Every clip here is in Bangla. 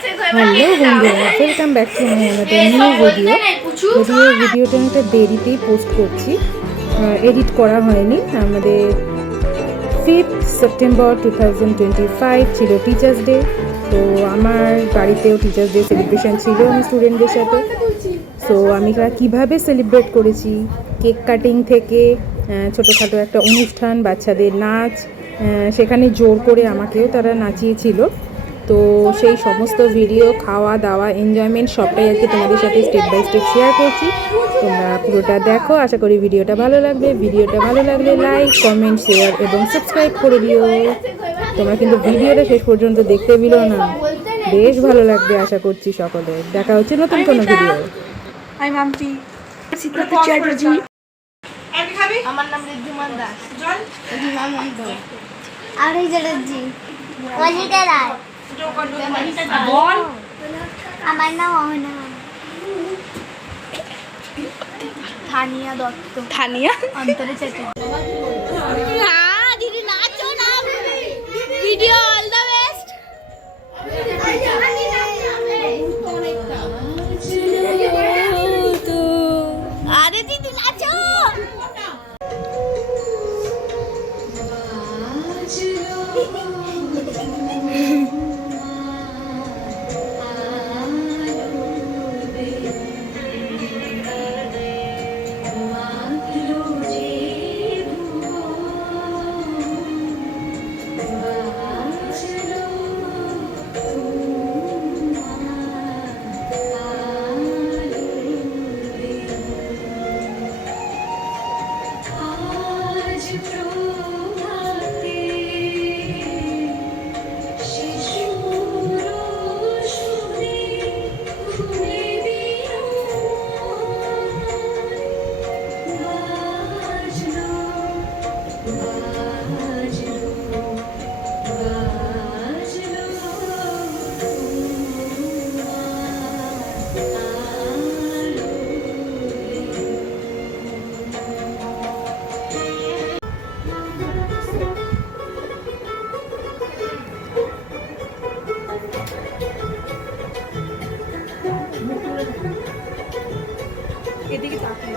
হ্যালো বন্ধুরা, welcome back to my another new video. যদিও ভিডিওটা একটা দেরিতেই পোস্ট করছি, এডিট করা হয়নি। আমাদের 5th সেপ্টেম্বর 2025 ছিল টিচার্স ডে। তো আমার বাড়িতেও টিচার্স ডে সেলিব্রেশন ছিল আমি স্টুডেন্টদের সাথে। সো আমি কীভাবে সেলিব্রেট করেছি, কেক কাটিং থেকে ছোটোখাটো একটা অনুষ্ঠান, বাচ্চাদের নাচ, সেখানে জোর করে আমাকেও তারা নাচিয়েছিল। তো সেই সমস্ত ভিডিও, খাওয়া দাওয়া, এনজয়মেন্ট সবটাই আর কি তোমাদের সাথে স্টেপ বাই স্টেপ শেয়ার করছি। তোমরা পুরোটা দেখো, আশা করি ভিডিওটা ভালো লাগবে। ভিডিওটা ভালো লাগলে লাইক, কমেন্ট, শেয়ার এবং সাবস্ক্রাইব করে দিও। তোমরা কিন্তু ভিডিওটা শেষ পর্যন্ত দেখতে দিলো না, বেশ ভালো লাগবে আশা করছি সকলে। দেখা হচ্ছে নতুন কোনো ভিডিও। আমার নাম ঋদ্ধিমান দাস। আমি চ্যাটার্জি। অনিতা রায়। আমার নাম অহনা। থানিয়া দত্ত। থানিয়া অন্তরে চ্যাটার্জি। দিদি নাচো না, ভিডিও অল দ্য বেস্ট। আরে দিদি নাচো। এদিকে তাকাই।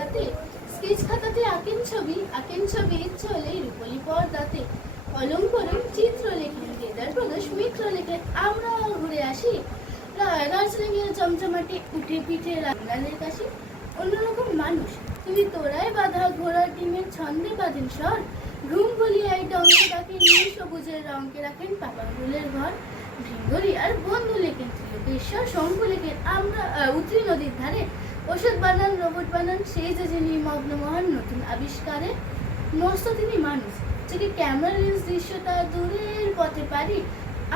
পর্দাতে, স্কেচ খাতাতে আঁকেন ছবি চলে রূপলি পর্দাতে, অলঙ্করণ চিত্র লেখেন, কেদার প্রদোষ মিত্র লেখেন। আমরা ঘুরে আসি দার্জিলিংয়ে জমজমাটে, উঠে পিঠে রান্নানের কাশি। অন্যরকম মানুষ তুমি তোরায় বাঁধা ঘোড়ার ডিমের ছন্দে বাঁধেন স্বর, ঘুম বলিয়ায় ডঙ্কে ডাকে নীল সবুজের রঙকে রাখেন পাপাঙ্গুলের ঘর। ভৃঙ্গরি আর বন্ধু লেখেন, ত্রিলোকেশ্বর শঙ্কু লেখেন। আমরা উত্রি নদীর ধারে ওষুধ বানান, রোবট বানান, সেই যে যিনি মগ্ন মহান নতুন আবিষ্কারে। মস্ত তিনি মানুষ, যে ক্যামেরা রিলস দৃশ্যটা দূরের পথে পারি।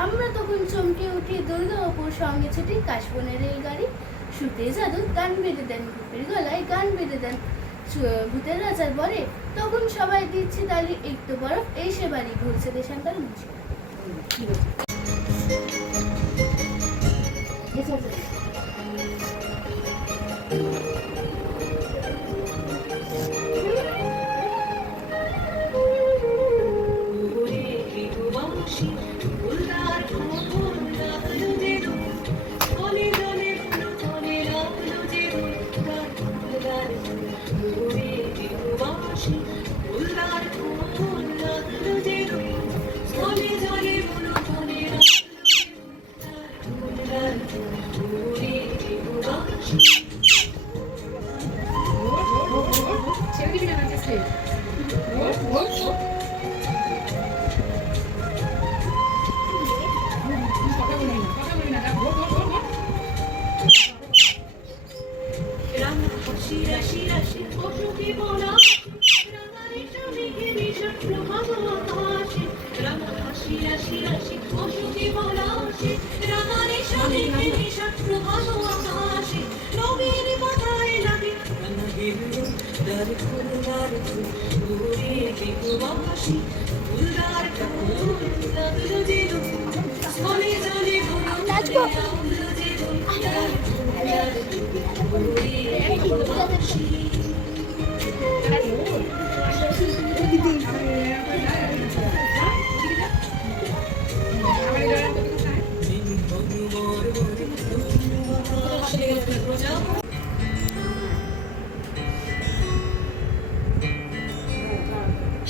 আমরা তখন চমকে উঠি, দুর্গা অপুর সঙ্গে ছুটি কাশবনের রেলগাড়ি। শুতে জাদু গান বেঁধে দেন, ভূতের গলায় গান বেঁধে দেন, ভূতের রাজার বরে। তখন সবাই দিচ্ছে তালি, একটু বরফ এই সে বাড়ি, ঘুরছে দেশান্তর মুছে।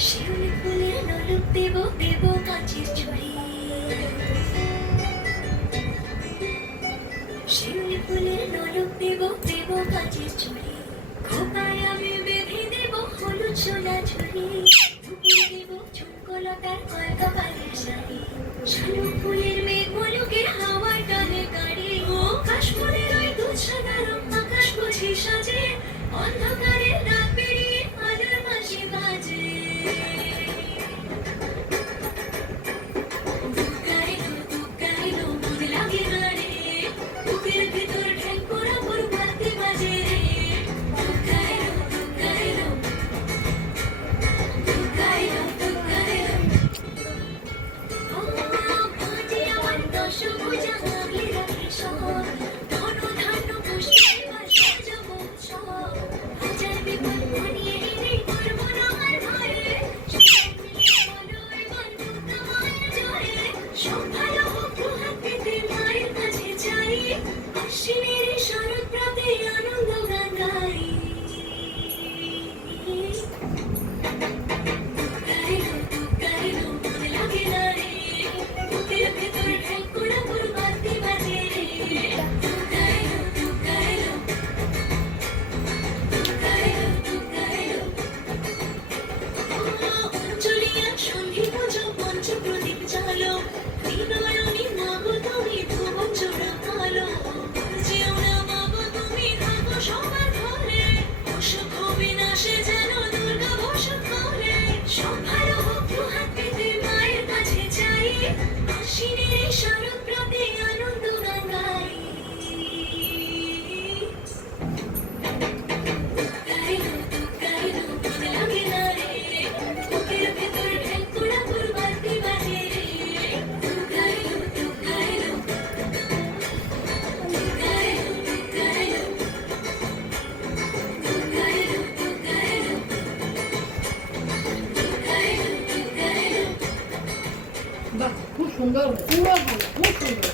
শিউলি ফুলের নলক দেব দেব কাঁচের ছড়ি, শিউলি ফুলের নলক দেব দেব কাঁচের ছড়ি, খোপায় আমি বেঁধে দেব হলুদ সোনা ঝুড়ি, দুপুর দেব ঝুমকলতার কয়কা বাড়ির শাড়ি, শালুক ফুলের মেঘগুলোকে হাওয়ার টানে গাড়ি, ও কাশফুলের ওই দুধ সাদা রং আকাশ বুঝি সাজে, অন্ধকারের রাত পেরিয়ে আলোর বাঁশি বাজে। খুব সুন্দর, পুরো খুব সুন্দর।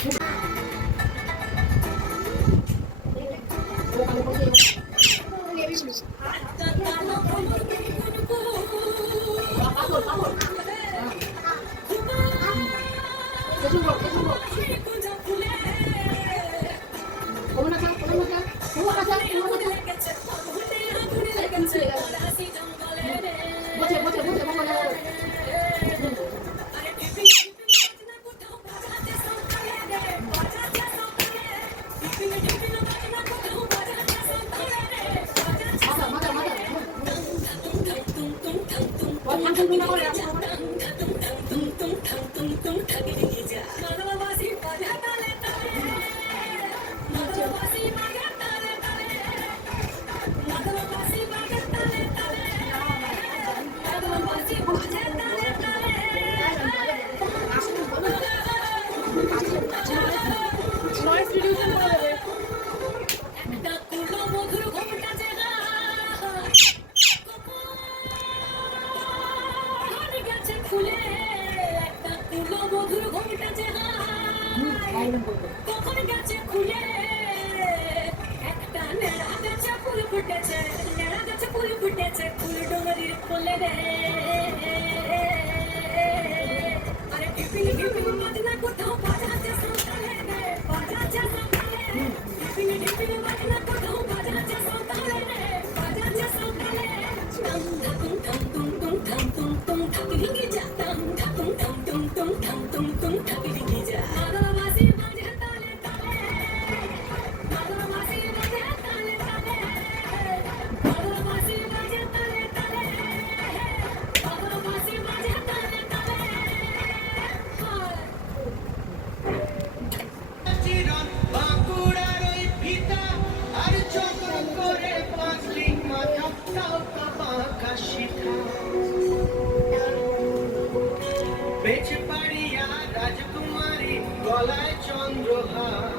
রাজকুমারী গলায় চন্দ্রহার,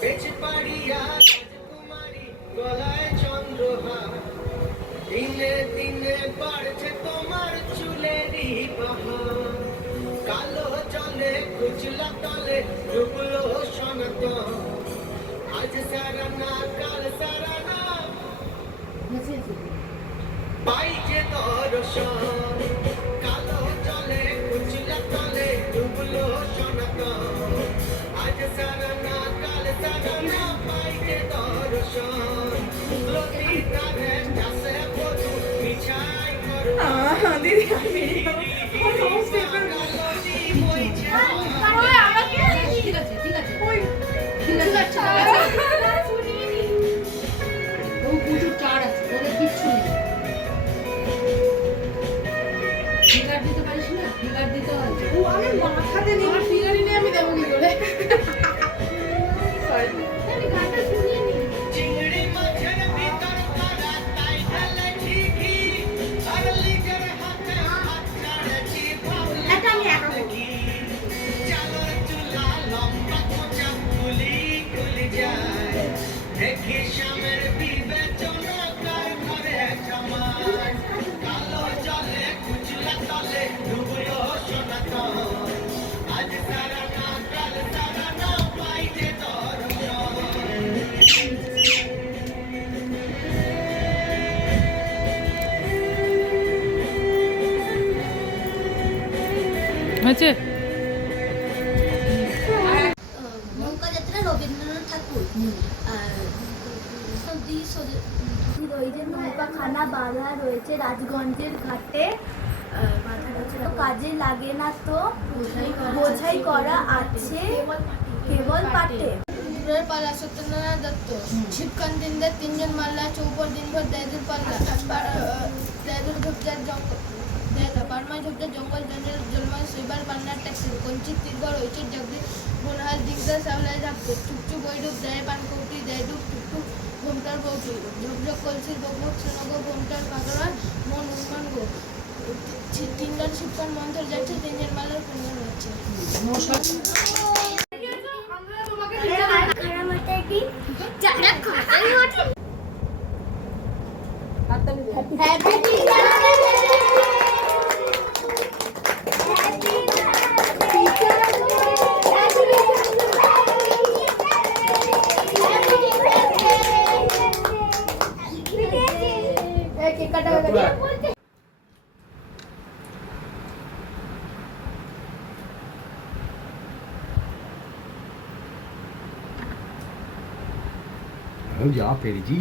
বেঁচে পাড়িয়া রাজকুমারী গলায় চন্দ্রহার, দিনে দিনে বাড়ছে তোমার চুলেরই বাহার, কালো জলে কুচলা তলে ডুবলো সনাতন, আজ সারা না কাল সারা না পাই যে দর্শন, কালো জলে কুচলা তলে ডুবলো সনাতন, আজ সারা না কাল সারা না পাই যে দর্শন, লতিকারে চাষে বধু মিছাই করো দিদি আমি মাথাতে নিয়ে ফিগারি নিয়ে আমি দেবো কি করে চিংড়ি মাছের ভিতর করা তাই ঢালেছি ঘি, আর লিজের হাতে হাত ছাড়েছি ভাবলাম ঘি, চালের চুলা লম্বা কোঁচা খুলি খুলি যায়, দেখি স্বামীর বিবেচনা কার ঘরে জমায়, কালো জলে কুচলা তলে ডুবলো সনাতন, আজ সারা না কাল সারা না পাই যে দর্শন। আচ্ছা নৌকা যাত্রা রবীন্দ্রনাথ ঠাকুর রয়েছে নৌকাখানা বাঁধা রয়েছে রাজগঞ্জের ঘাটে, কাজে লাগে না তো বোঝাই করা আছে কেবল পাটে। দূরের পাল্লা সত্যেন্দ্রনাথ দত্ত, শিবকান দিনদের তিনজন মাল্লা, চৌপর দিনভর দেয়দুর পাল্লা, দেয়দুর ঝোপঝাড় জঙ্গল, পারমাই ঝোপঝাড় জঙ্গল জলমায় শৈবার পান্নার ট্যাক্সি, কঞ্চিত তিরগড় ঐচিত জগদীশ বনহাল দিগদা সামলায় ঝাপতে, চুপচুপ বৈরূপ দেয় পানকৌটি দেয় ডুব টুকটুক ঘোমটার বৌটি, ঝকঝক কলসির বকবক শোনগো ঘোমটার কাকড়া মন উন্মান গো, তিনজন শিবকান মন্ত্র যাচ্ছে, তিনজন মালার কুঞ্জন হচ্ছে। Happy কেক কাটা হয়ে গেছে যা পেরেছি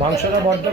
মাংসটা বড্ড